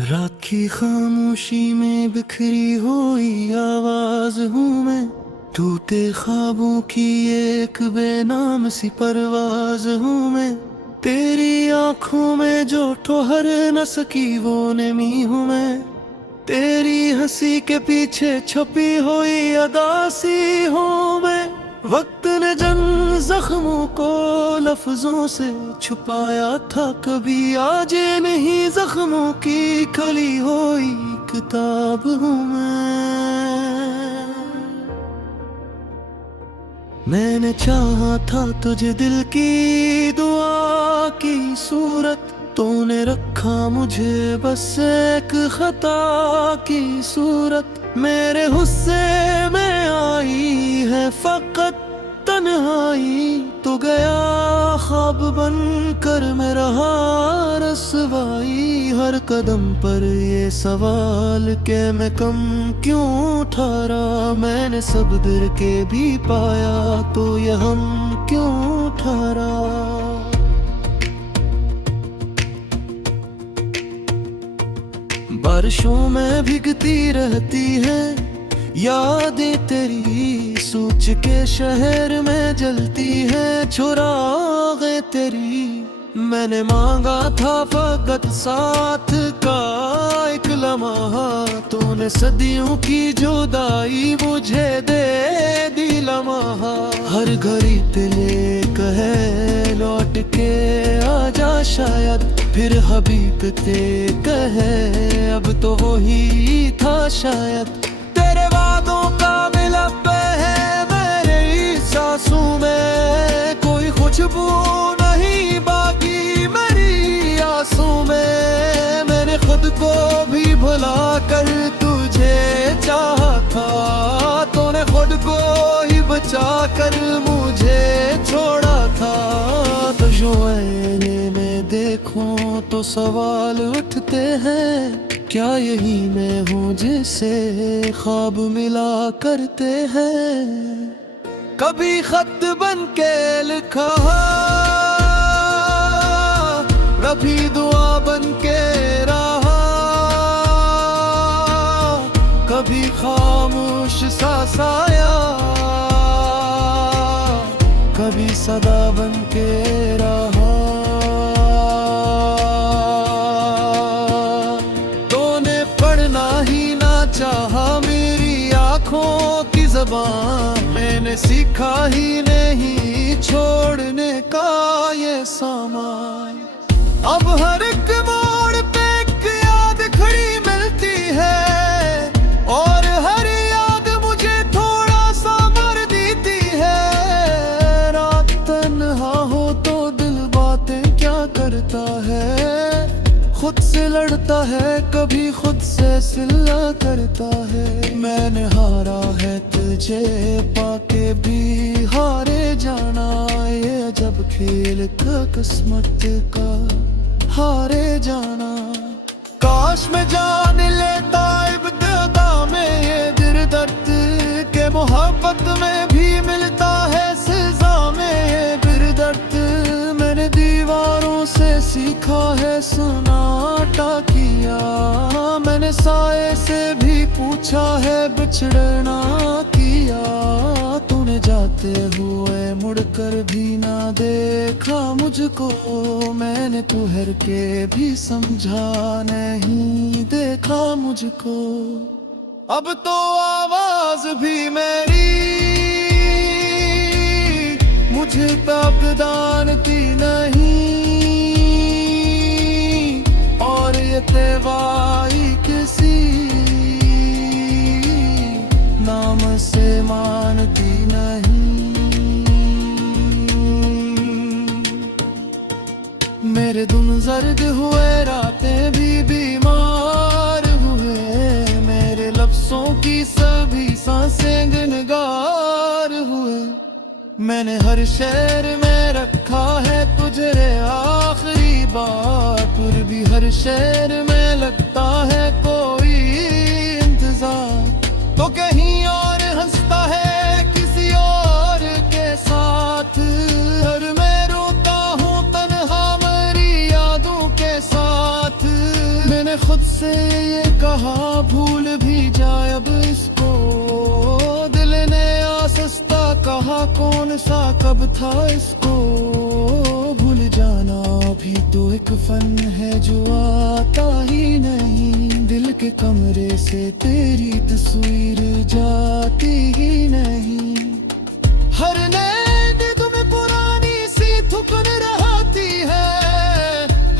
रात की खामोशी में बिखरी हुई आवाज हूँ मैं। टूटे ख्वाबों की एक बेनाम सी परवाज हूँ मैं। तेरी आंखों में जो ठोहर न सकी वो नमी हूँ मैं। तेरी हंसी के पीछे छुपी हुई अदासी हूँ मैं। वक्त ने जन जख्मों को लफ्जों से छुपाया था, कभी आज नहीं जख्मों की खली हुई किताब हूँ मैंने चाहा था तुझे दिल की दुआ की सूरत, तूने रखा मुझे बस एक खता की सूरत। मेरे हुस्से में आई है फकत तन्हाई, तो गया ख्वाब बन कर मैं रहा रसवाई। हर कदम पर ये सवाल के मैं कम क्यों ठहरा, मैंने सब दर के भी पाया तो ये हम क्यों ठहरा। बारिशों में भीगती रहती है यादें तेरी, सोच के शहर में जलती है चुरागें तेरी। मैंने मांगा था फकत साथ का एक लम्हा, तूने सदियों की जुदाई मुझे दे दी लम्हा। हर घड़ी तेरे कहे लौट के आजा, शायद फिर हबीब ते कहे अब तो वो ही था शायद। तेरे वादों का मिलब है मेरी सांसों में, कोई खुशबू नहीं बाकी मेरी आंसू में। मैंने खुद को भी भुला कर तुझे चाहा था, तूने खुद को ही बचा कर मुझे छोड़ा था। तो जो आईने में देखूं तो सवाल उठते हैं, क्या यही मैं हूँ जिसे ख्वाब मिला करते हैं। कभी खत बन के लिखा, कभी दुआ बन के रहा, कभी खामोश सा साया, कभी सदा बन के रहा। तूने पढ़ना ही ना चाहा मेरी आंखों की ज़बान, मैंने सीखा ही नहीं छोड़ने का ये सामान। अब हर एक मोड़ पे एक याद खड़ी मिलती है, और हर याद मुझे थोड़ा सा मर देती है। रात तन्हा हो तो दिल बातें क्या करता है, खुद से लड़ता है कभी खुद से सिला करता है। मैंने हारा है तुझे पाके भी हारे जाना, ये जब खेल का किस्मत का हारे जाना। काश मैं जान लेता इब्तिदा में ये दिल दर्द के मोहब्बत में भी मिलता है सजा में ये दिल दर्द। मैंने दीवारों से सीखा है सन्नाटा किया, मैंने साए से भी पूछा है बिछड़ना किया। तूने जाते हुए मुड़कर भी ना देखा मुझको, मैंने ठहर के भी समझा नहीं देखा मुझको। अब तो आवाज भी मेरी मुझे तबदानती नहीं, और ये तेवाई किसी नाम से मानती नहीं। मेरे दुन जर्द हुए रातें भी बीमार हुए, मेरे लफ्जों की सभी सांसें गुनगार हुए। मैंने हर शहर में रखा है तुझे आखिरी बार, फिर भी हर शहर में लगता है कोई इंतजार। तो कहीं और हंसता है किसी और के साथ, हर मैं रोता हूँ तन्हा मेरी यादों के साथ। मैंने खुद से था भूल भी जाए अब इसको, दिल ने आसस्ता कहा कौन सा कब था इसको। भूल जाना भी तो एक फन है जो आता ही नहीं, दिल के कमरे से तेरी तस्वीर जाती ही नहीं। हर नींद तुम्हें पुरानी सी थुकन रहती है,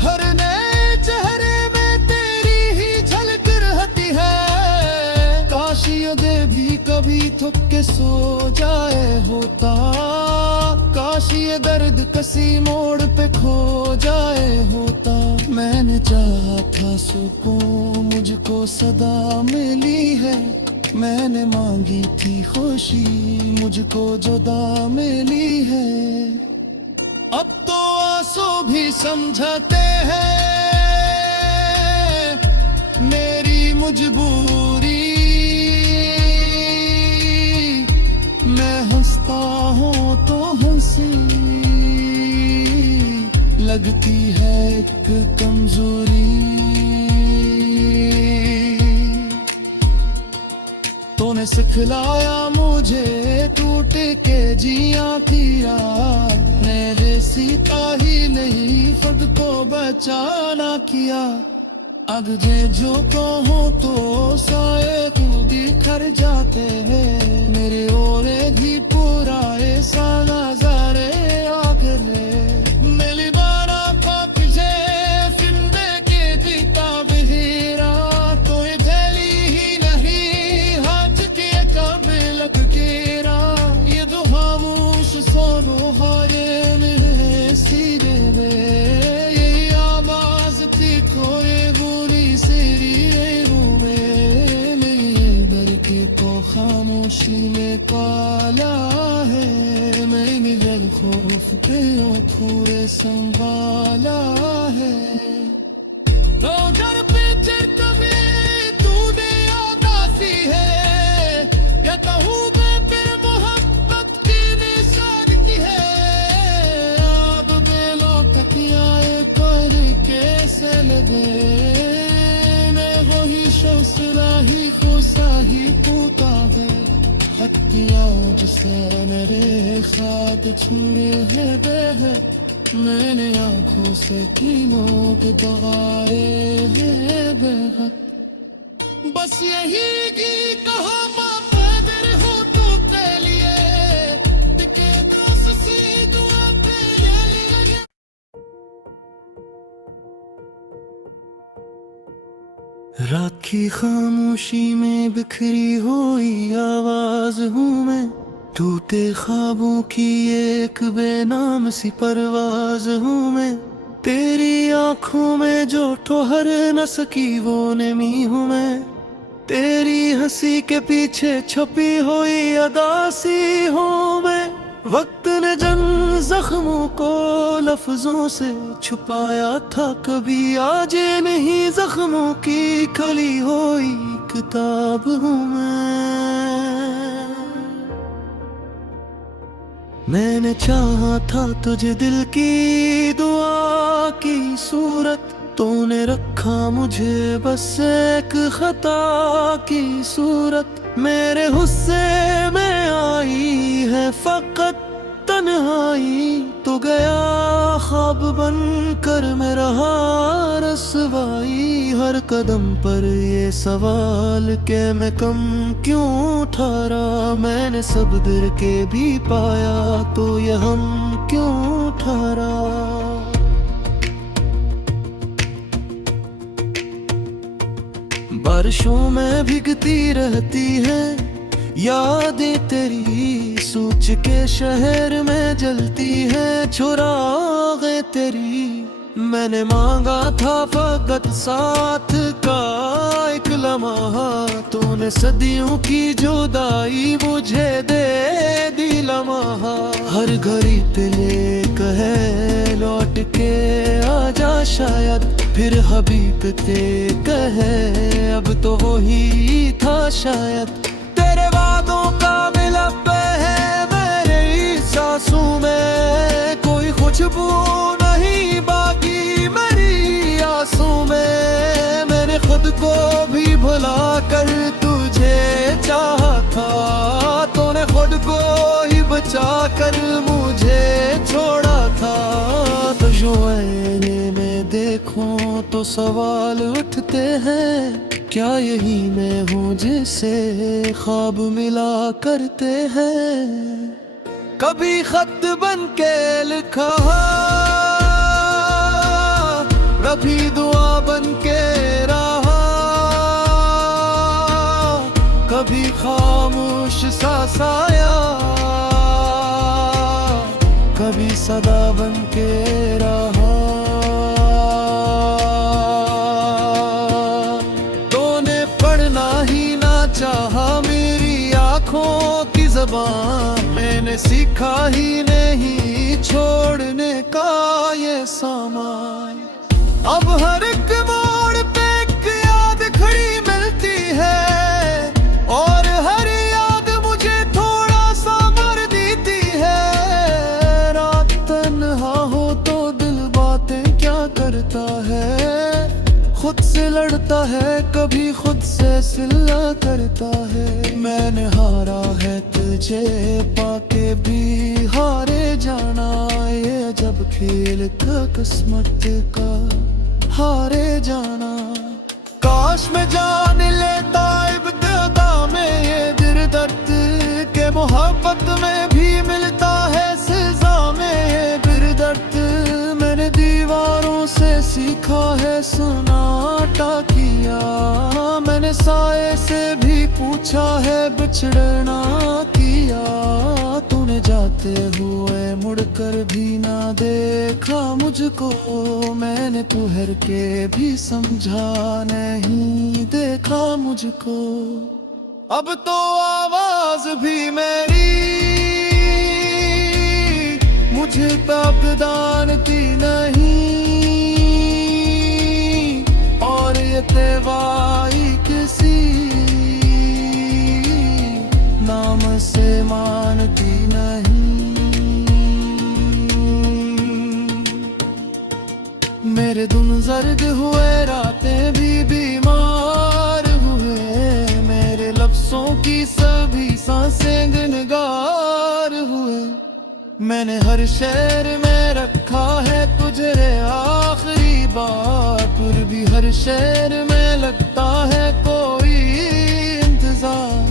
हर नए चेहरे में तेरी ही झलक रहती है। काश ये दिल भी कभी थुक के सो जाए होता, काश ये दर्द किसी मोड़ पे खो जाए होता। मैंने चाहा था सुकून मुझको सदा मिली है, मैंने मांगी थी खुशी मुझको जुदा मिली है। अब तो आंसू भी समझाते हैं मेरी मजबूरी, मैं हंसता हूँ तो हंसी लगती है एक कमजोरी। तूने सिखलाया मुझे टूट के जिया की रात, मेरे सीता ही नहीं खुद को बचाना किया। अब जो कहूँ तो साए तू बिखर जाते हैं, मेरे ओरे भी पुराए सा नजारे आगरे। मिली बारा पापीजे फिंदे के जीता बहिरा, तो ये झेली ही नहीं हाथ के काबिल केरा। ये दो खामोश सोनो हारे मेरे सीधे वे, ये आवाज थी कोई बुरी सीरी में, मेरे दर की तो खामोशी ने पाला है। मैंने जब खौफ के पूरे संभाला है, तो घर पे कभी तू दे उदासी है, या कहूँ मैं फिर मोहब्बत की निशानी है। अब बेलो तकियाए पर कैसे लगे, मैं वही शौसला ही खुशा ही पूता है। हत्या जिसे मेरे खाद छुड़े है बेह, मैंने आंखों से तीनों के दगाए हैं बेहद। बस यही की कहा पैदर हो तो के लिए, दिखे दोस्त सी दुआ पे ले लिया। रात की खामोशी में बिखरी हुई आवाज हूँ मैं, टूटे ख्वाबों की एक बेनाम सी परवाज हूँ मैं। तेरी आंखों में जो ठोहर न सकी वो नमी हूँ मैं, तेरी हंसी के पीछे छुपी हुई अदासी हूँ मैं। वक्त ने जन जख्मों को लफ्जों से छुपाया था, कभी आज नहीं जख्मों की खली हुई किताब हूँ मैंने चाहा था तुझे दिल की दुआ की सूरत, तूने रखा मुझे बस एक खता की सूरत। मेरे हुस्से में आई है फकत तन्हाई, तो गया ख्वाब बन कर मैं रहा रसवाई। हर कदम पर ये सवाल के मैं कम क्यों ठहरा, मैंने सब दर के भी पाया तो ये हम क्यों ठहरा। बारिशों में भीगती रहती है यादें तेरी, सोच के शहर में जलती है चुरागे तेरी। मैंने मांगा था फकत साथ का एक लम्हा, तूने सदियों की जुदाई मुझे दे दी लम्हा। हर घड़ी तेरे कहे लौट के आजा शायद, फिर हबीब ते कहे अब तो वही था शायद। तेरे वादों का मिलब है मेरी सांसों में, कोई खुशबू नहीं बाकी मेरी आंसू में। मैंने खुद को भी बुला कर तुझे चाहा था, तूने खुद को ही बचा कर मुझे छोड़ा था। तो जो आईने में देखूं तो सवाल उठते हैं, क्या यही मैं हूँ जिसे ख्वाब मिला करते हैं। कभी खत बन के लिखा, कभी दुआ बन के रहा, कभी खामोश सा साया, कभी सदा बन के रहा। तूने पढ़ना ही ना चाहा मेरी आँखों की ज़बान, मैंने सीखा ही नहीं छोड़ने का ये सामान। अब हर एक मोड़ पे एक याद खड़ी मिलती है, और हर याद मुझे थोड़ा सा मर देती है। रात तन्हा हो तो दिल बातें क्या करता है, खुद से लड़ता है, कभी खुद से सिला करता है। मैंने हारा है तुझे पाके भी हारे जाना, ये जब खेल का किस्मत का हारे जाना। काश मैं जान लेता इब्तिदा में ये दिल दर्द के मोहब्बत में भी मिलता है सजा में ये दिल दर्द। मैंने दीवारों से सीखा है सन्नाटा किया, मैंने साए से भी पूछा है बिछड़ना किया। तूने जाते हुए मुड़कर भी ना देखा मुझको, मैंने ठहर के भी समझा नहीं देखा मुझको। अब तो आवाज भी मेरी मुझे ताकदानती नहीं, और ये तेवाई किसी नाम से मानती नहीं। मेरे दिन जर्द हुए, रातें भी बीमार हुए, मेरे लफ्ज़ों की सभी सांसें गुनगार हुए। मैंने हर शहर में रखा है तुझे आखिरी बार, फिर भी हर शहर में लगता है कोई इंतजार।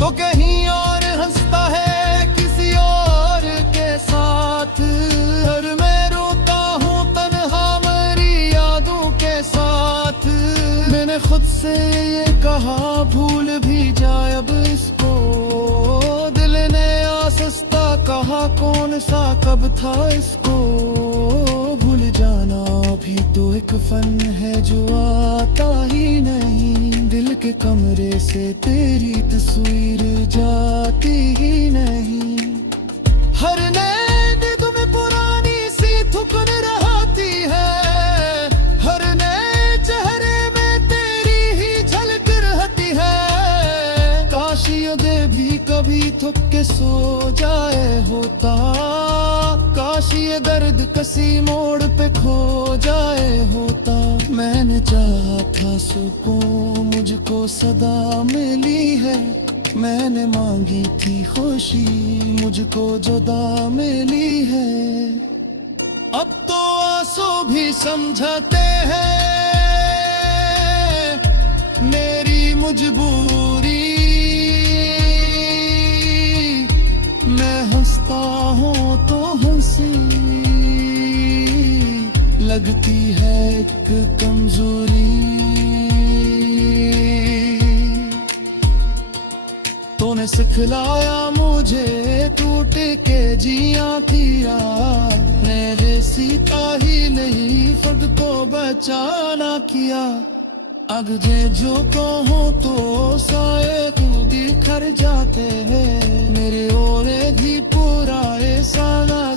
तो कहीं और हंसता है किसी और के साथ, हर मैं रोता हूँ तन्हा मेरी यादों के साथ। मैंने खुद से ये कहा भूल भी जाए अब इसको, दिल ने आसस्ता कहा कौन सा कब था इसको। भूल जाना भी तो एक फन है जो आता ही नहीं, दिल के कमरे से तेरी तस्वीर जाती ही नहीं। हर नींद तुम्हें पुरानी सी थुकन रहती है, हर नए चेहरे में तेरी ही झलक रहती है। काश ये भी कभी थुक के सो जाए होता, काश ये दर्द किसी मोड़ पे खो जाए होता। मैंने चाहा था सुकून मुझको सदा मिली है, मैंने मांगी थी खुशी मुझको जुदा मिली है। अब तो आंसू भी समझाते हैं मेरी मजबूरी, मैं हंसता हूँ तो हंसी लगती है एक कमजोरी। तूने सिखलाया मुझे टूट के जिया की रात, मेरे सीता ही नहीं खुद को बचाना किया। अगजे जो कहूँ तो साए बिखर जाते हैं, मेरे ओरे भी पुराए साला